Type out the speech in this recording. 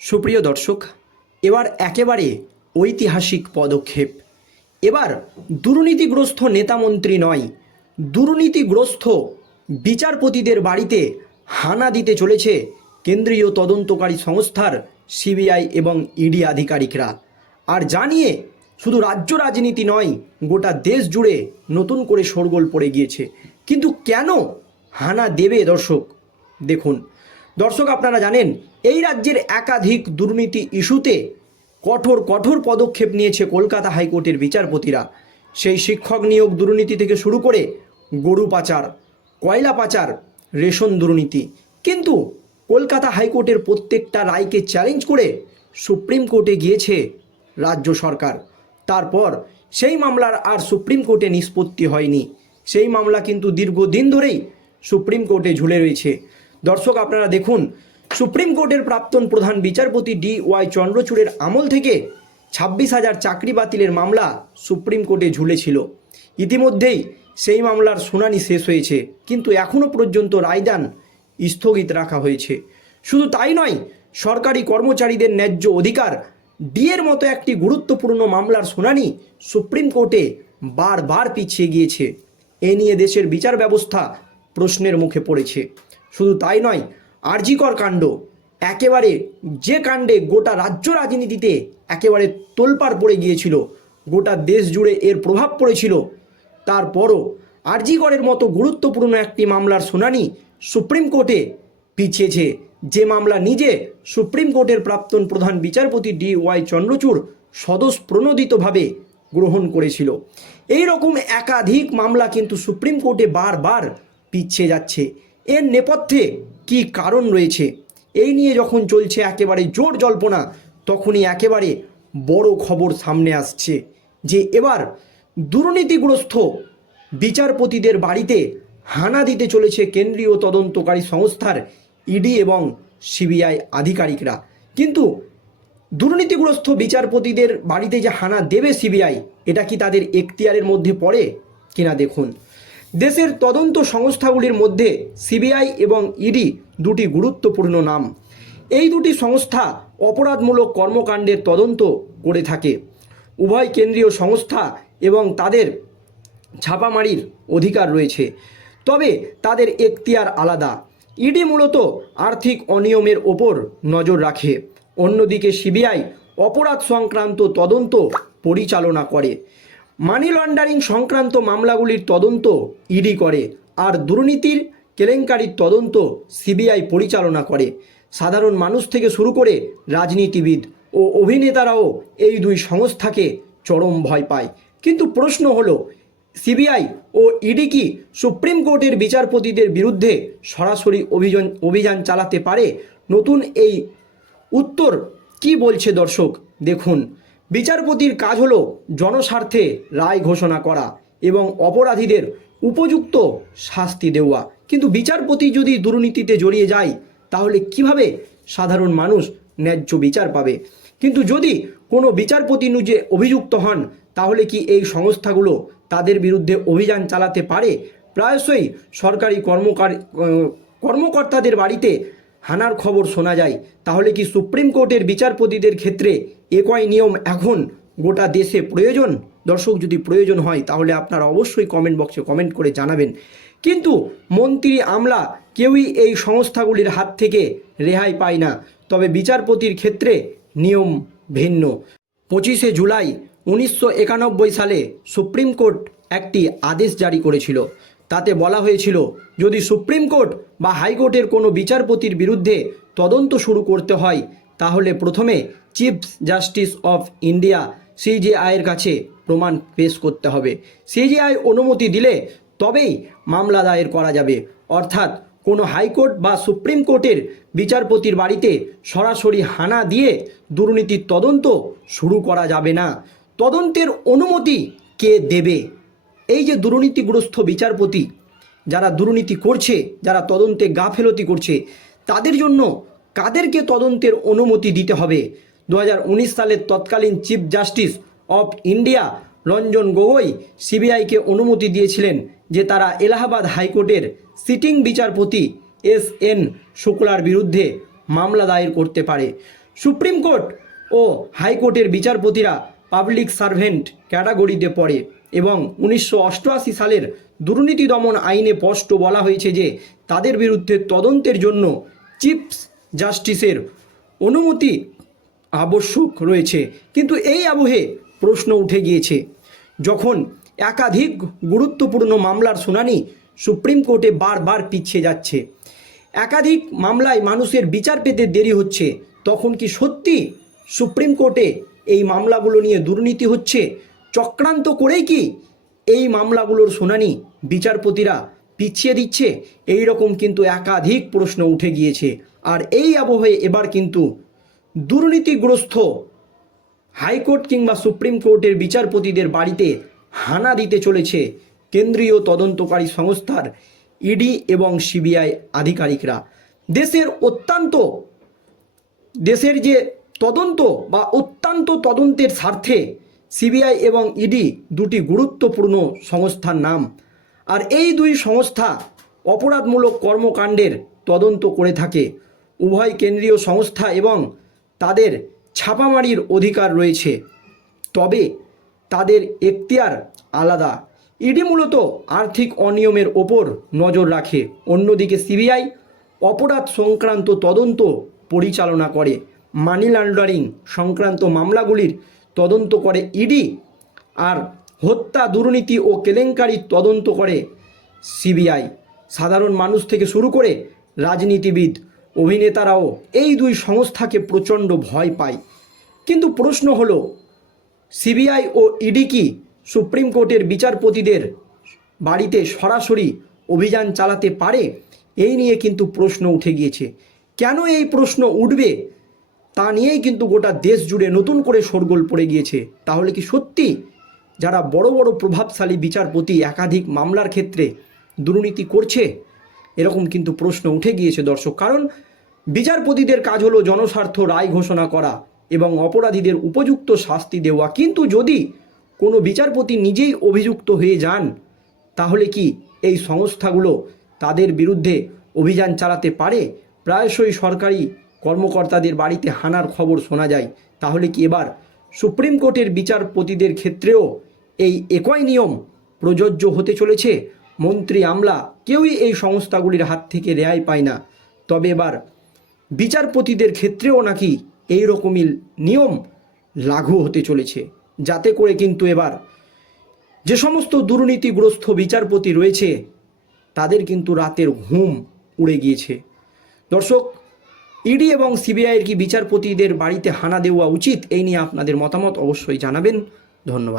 সুপ্রিয় দর্শক, এবার একেবারে ঐতিহাসিক পদক্ষেপ। এবার দুর্নীতিগ্রস্ত নেতামন্ত্রী নয়, দুর্নীতিগ্রস্ত বিচারপতিদের বাড়িতে হানা দিতে চলেছে কেন্দ্রীয় তদন্তকারী সংস্থার সিবিআই এবং ইডি আধিকারিকরা। আর জানিয়ে শুধু রাজ্য রাজনীতি নয়, গোটা দেশ জুড়ে নতুন করে শোরগোল পড়ে গিয়েছে। কিন্তু কেন হানা দেবে দর্শক? দেখুন। দর্শক, আপনারা জানেন এই রাজ্যের একাধিক দুর্নীতি ইস্যুতে কঠোর কঠোর পদক্ষেপ নিয়েছে কলকাতা হাইকোর্টের বিচারপতিরা। সেই শিক্ষক নিয়োগ দুর্নীতি থেকে শুরু করে গরু পাচার, কয়লা পাচার, রেশন দুর্নীতি। কিন্তু কলকাতা হাইকোর্টের প্রত্যেকটা রায়কে চ্যালেঞ্জ করে সুপ্রিম কোর্টে গিয়েছে রাজ্য সরকার। তারপর সেই মামলার আর সুপ্রিম কোর্টে নিষ্পত্তি হয়নি। সেই মামলা কিন্তু দীর্ঘদিন ধরেই সুপ্রিম কোর্টে ঝুলে রয়েছে। দর্শক, আপনারা দেখুন সুপ্রিম কোর্টের প্রাক্তন প্রধান বিচারপতি ডি ওয়াই চন্দ্রচূড়ের আমল থেকে ছাব্বিশ হাজার চাকরি বাতিলের মামলা সুপ্রিম কোর্টে ঝুলেছিল। ইতিমধ্যেই সেই মামলার শুনানি শেষ হয়েছে, কিন্তু এখনও পর্যন্ত রায়দান স্থগিত রাখা হয়েছে। শুধু তাই নয়, সরকারি কর্মচারীদের ন্যায্য অধিকার ডিএর মতো একটি গুরুত্বপূর্ণ মামলার শুনানি সুপ্রিম কোর্টে বারবার পিছিয়ে গিয়েছে। এ নিয়ে দেশের বিচার ব্যবস্থা প্রশ্নের মুখে পড়েছে। শুধু তাই নয় আরজিকর কাণ্ড। একেবারে যে কাণ্ডে গোটা রাজ্য রাজনীতিতে একেবারে তোলপাড় পড়ে গিয়েছিল, গোটা দেশ জুড়ে এর প্রভাব পড়েছিল। তারপরও আরজিকরের মতো গুরুত্বপূর্ণ একটি মামলার শুনানি সুপ্রিম কোর্টে পিছিয়েছে। যে মামলা নিজে সুপ্রিম কোর্টের প্রাক্তন প্রধান বিচারপতি ডি ওয়াই চন্দ্রচূড় স্বতঃপ্রণোদিতভাবে গ্রহণ করেছিল। এই রকম একাধিক মামলা কিন্তু সুপ্রিম কোর্টে বারবার পিছিয়ে যাচ্ছে। এর নেপথ্যে কি কারণ রয়েছে? এই নিয়ে যখন চলছে একেবারে জোর জল্পনা, তখনই একেবারে বড় খবর সামনে আসছে যে এবার দুর্নীতিগ্রস্ত বিচারপতিদের বাড়িতে হানা দিতে চলেছে কেন্দ্রীয় তদন্তকারী সংস্থার ইডি এবং সিবিআই আধিকারিকরা। কিন্তু দুর্নীতিগ্রস্ত বিচারপতিদের বাড়িতে যে হানা দেবে সিবিআই, এটা কি তাদের এখতিয়ারের মধ্যে পড়ে কিনা দেখুন। দেশের তদন্ত সংস্থাগুলির মধ্যে সিবিআই এবং ইডি দুটি গুরুত্বপূর্ণ নাম। এই দুটি সংস্থা অপরাধমূলক কর্মকাণ্ডের তদন্ত করে থাকে। উভয় কেন্দ্রীয় সংস্থা এবং তাদের ছাপামারির অধিকার রয়েছে। তবে তাদের এখতিয়ার আলাদা। ইডি মূলত আর্থিক অনিয়মের ওপর নজর রাখে। অন্যদিকে সিবিআই অপরাধ সংক্রান্ত তদন্ত পরিচালনা করে। মানি লন্ডারিং সংক্রান্ত মামলাগুলির তদন্ত ইডি করে, আর দুর্নীতির কেলেঙ্কারির তদন্ত সিবিআই পরিচালনা করে। সাধারণ মানুষ থেকে শুরু করে রাজনীতিবিদ ও অভিনেতারাও এই দুই সংস্থাকে চরম ভয় পায়। কিন্তু প্রশ্ন হলো, সিবিআই ও ইডি কি সুপ্রিম কোর্টের বিচারপতিদের বিরুদ্ধে সরাসরি অভিযান অভিযান চালাতে পারে? নতুন এই উত্তর কি বলছে দর্শক? দেখুন। বিচারপতির কাজ হলো জনস্বার্থে রায় ঘোষণা করা এবং অপরাধীদের উপযুক্ত শাস্তি দেওয়া। কিন্তু বিচারপতি যদি দুর্নীতিতে জড়িয়ে যায়, তাহলে কীভাবে সাধারণ মানুষ ন্যায্য বিচার পাবে? কিন্তু যদি কোনো বিচারপতি নিজে অভিযুক্ত হন, তাহলে কি এই সংস্থাগুলো তাদের বিরুদ্ধে অভিযান চালাতে পারে? প্রায়শই সরকারি কর্মকার কর্মকর্তাদের বাড়িতে হানার খবর শোনা যায়। তাহলে কি সুপ্রিম কোর্টের বিচারপতিদের ক্ষেত্রে একই নিয়ম এখন গোটা দেশে প্রয়োজন? দর্শক, যদি প্রয়োজন হয়, তাহলে আপনারা অবশ্যই কমেন্ট বক্সে কমেন্ট করে জানাবেন। কিন্তু মন্ত্রী আমলা কেউই এই সংস্থাগুলির হাত থেকে রেহাই পায় না। তবে বিচারপতির ক্ষেত্রে নিয়ম ভিন্ন। পঁচিশে জুলাই উনিশশো একানব্বই সালে সুপ্রিম কোর্ট একটি আদেশ জারি করেছিল। তাতে বলা হয়েছিল, যদি সুপ্রিম কোর্ট বা হাইকোর্টের কোনো বিচারপতির বিরুদ্ধে তদন্ত শুরু করতে হয়, তাহলে প্রথমে চিফ জাস্টিস অফ ইন্ডিয়া সিজিআইয়ের কাছে প্রমাণ পেশ করতে হবে। সিজিআই অনুমতি দিলে তবেই মামলা দায়ের করা যাবে। অর্থাৎ কোনো হাইকোর্ট বা সুপ্রিম কোর্টের বিচারপতির বাড়িতে সরাসরি হানা দিয়ে দুর্নীতির তদন্ত শুরু করা যাবে না। তদন্তের অনুমতি কে দেবে? এই যে দুর্নীতিগ্রস্ত বিচারপতি, যারা দুর্নীতি করছে, যারা তদন্তে গাফেলতি করছে, তাদের জন্য কাদেরকে তদন্তের অনুমতি দিতে হবে? দু হাজার উনিশ সালের তৎকালীন chief justice of India Ranjan Gogoi সিবিআইকে অনুমতি দিয়েছিলেন যে তারা এলাহাবাদ হাইকোর্টের সিটিং বিচারপতি এস এন শুক্লার বিরুদ্ধে মামলা দায়ের করতে পারে। সুপ্রিম কোর্ট ও হাইকোর্টের বিচারপতিরা পাবলিক সার্ভেন্ট ক্যাটাগরিতে পড়ে এবং উনিশশো অষ্টআশি সালের দুর্নীতি দমন আইনে স্পষ্ট বলা হয়েছে যে তাদের বিরুদ্ধে তদন্তের জন্য চিফ জাস্টিসের অনুমতি আবশ্যক রয়েছে। কিন্তু এই আবহে প্রশ্ন উঠে গিয়েছে, যখন একাধিক গুরুত্বপূর্ণ মামলার শুনানি সুপ্রিম কোর্টে বারবার পিছিয়ে যাচ্ছে, একাধিক মামলায় মানুষের বিচার পেতে দেরি হচ্ছে, তখন কি সত্যি সুপ্রিম কোর্টে এই মামলাগুলো নিয়ে দুর্নীতি হচ্ছে? চক্রান্ত করেই কি এই মামলাগুলোর শুনানি বিচারপতিরা পিছিয়ে দিচ্ছে? এই রকম কিন্তু একাধিক প্রশ্ন উঠে গিয়েছে। আর এই আবহে এবার কিন্তু দুর্নীতিগ্রস্ত হাইকোর্ট কিংবা সুপ্রিম কোর্টের বিচারপতিদের বাড়িতে হানা দিতে চলেছে কেন্দ্রীয় তদন্তকারী সংস্থার ইডি এবং সিবিআই আধিকারিকরা। দেশের অত্যন্ত, দেশের যে তদন্ত বা অত্যন্ত তদন্তের স্বার্থে সিবিআই এবং ইডি দুটি গুরুত্বপূর্ণ সংস্থার নাম। আর এই দুই সংস্থা অপরাধমূলক কর্মকাণ্ডের তদন্ত করে থাকে। উভয় কেন্দ্রীয় সংস্থা এবং তাদের ছাপামারির অধিকার রয়েছে। তবে তাদের এখতিয়ার আলাদা। ইডি মূলত আর্থিক অনিয়মের ওপর নজর রাখে। অন্যদিকে সিবিআই অপরাধ সংক্রান্ত তদন্ত পরিচালনা করে। মানি লন্ডারিং সংক্রান্ত মামলাগুলির তদন্ত করে ইডি আর হত্যা, দুর্নীতি ও কেলেঙ্কারির তদন্ত করে সিবিআই। সাধারণ মানুষ থেকে শুরু করে রাজনীতিবিদ অভিনেতারাও এই দুই সংস্থাকে প্রচণ্ড ভয় পায়। কিন্তু প্রশ্ন হলো, সিবিআই ও ইডি কি সুপ্রিম কোর্টের বিচারপতিদের বাড়িতে সরাসরি অভিযান চালাতে পারে? এই নিয়ে কিন্তু প্রশ্ন উঠে গিয়েছে। কেন এই প্রশ্ন উঠবে? তা নিয়েই কিন্তু গোটা দেশ জুড়ে নতুন করে শোরগোল পড়ে গিয়েছে। তাহলে কি সত্যি যারা বড় বড় প্রভাবশালী বিচারপতি একাধিক মামলার ক্ষেত্রে দুর্নীতি করছে? এরকম কিন্তু প্রশ্ন উঠে গিয়েছে দর্শক। কারণ বিচারপতিদের কাজ হলো জনস্বার্থ রায় ঘোষণা করা এবং অপরাধীদের উপযুক্ত শাস্তি দেওয়া। কিন্তু যদি কোনো বিচারপতি নিজেই অভিযুক্ত হয়ে যান, তাহলে কি এই সংস্থাগুলো তাদের বিরুদ্ধে অভিযান চালাতে পারে? প্রায়শই সরকারি কর্মকর্তাদের বাড়িতে হানার খবর শোনা যায়। তাহলে কি এবার সুপ্রিম কোর্টের বিচারপতিদের ক্ষেত্রেও এই একই নিয়ম প্রযোজ্য হতে চলেছে? মন্ত্রী আমলা কেউই এই সংস্থাগুলির হাত থেকে রেহাই পায় না। তবে এবার বিচারপতিদের ক্ষেত্রেও নাকি এই রকমই নিয়ম লাঘু হতে চলেছে। যাতে করে কিন্তু এবার যে সমস্ত দুর্নীতিগ্রস্ত বিচারপতি রয়েছে, তাদের কিন্তু রাতের ঘুম উড়ে গিয়েছে। দর্শক, ইডি এবং সিবিআইয়ের কি বিচারপতিদের বাড়িতে হানা দেওয়া উচিত, এই নিয়ে আপনাদের মতামত অবশ্যই জানাবেন। ধন্যবাদ।